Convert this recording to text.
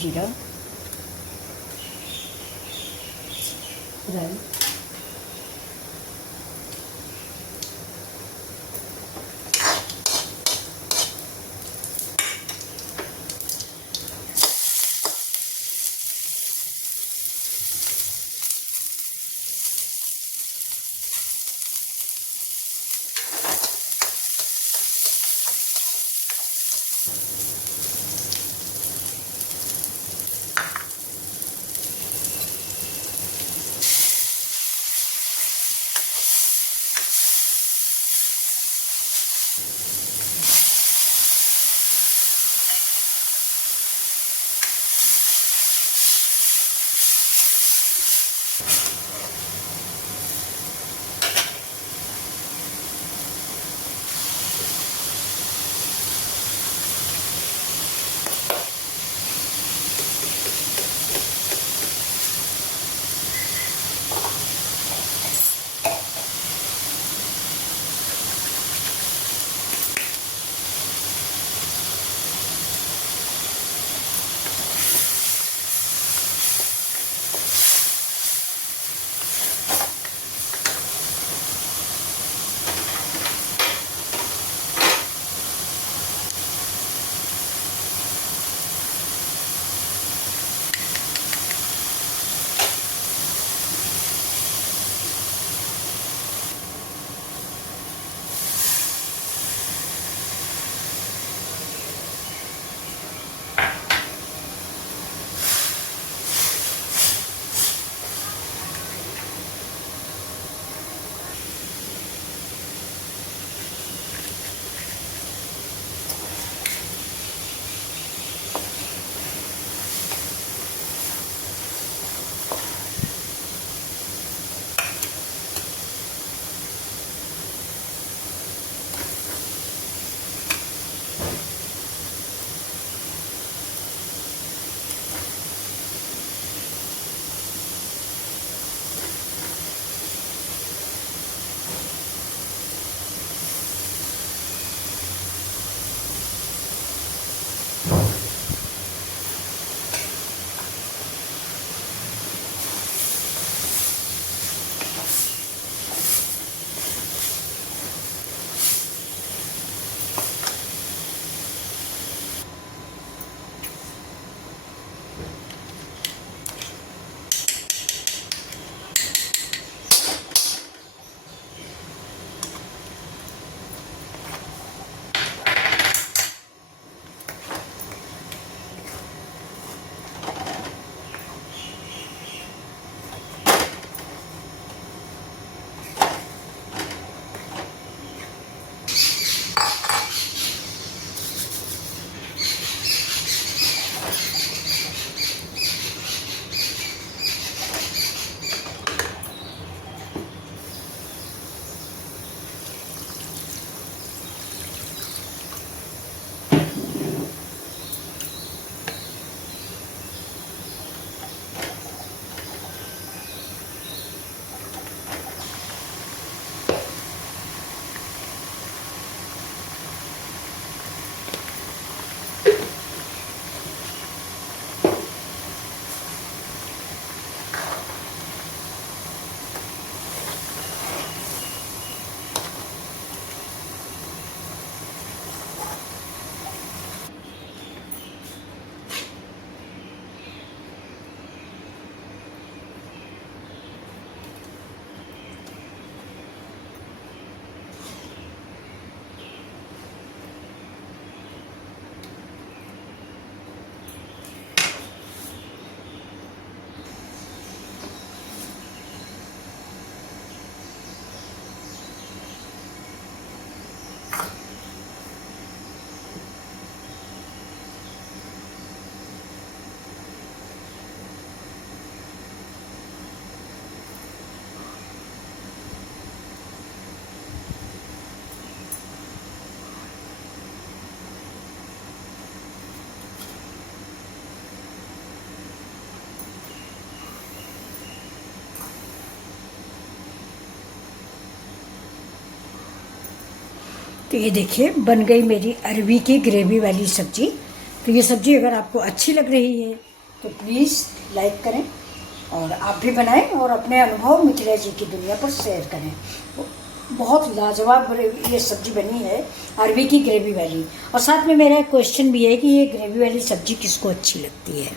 जीरा, राई, तो ये देखिए बन गई मेरी अरवी की ग्रेवी वाली सब्जी। तो ये सब्जी अगर आपको अच्छी लग रही है तो प्लीज़ लाइक करें और आप भी बनाएं और अपने अनुभव मिथिला जी की दुनिया पर शेयर करें। बहुत लाजवाब ये सब्ज़ी बनी है, अरबी की ग्रेवी वाली। और साथ में मेरा एक क्वेश्चन भी है कि ये ग्रेवी वाली सब्ज़ी किसको अच्छी लगती है।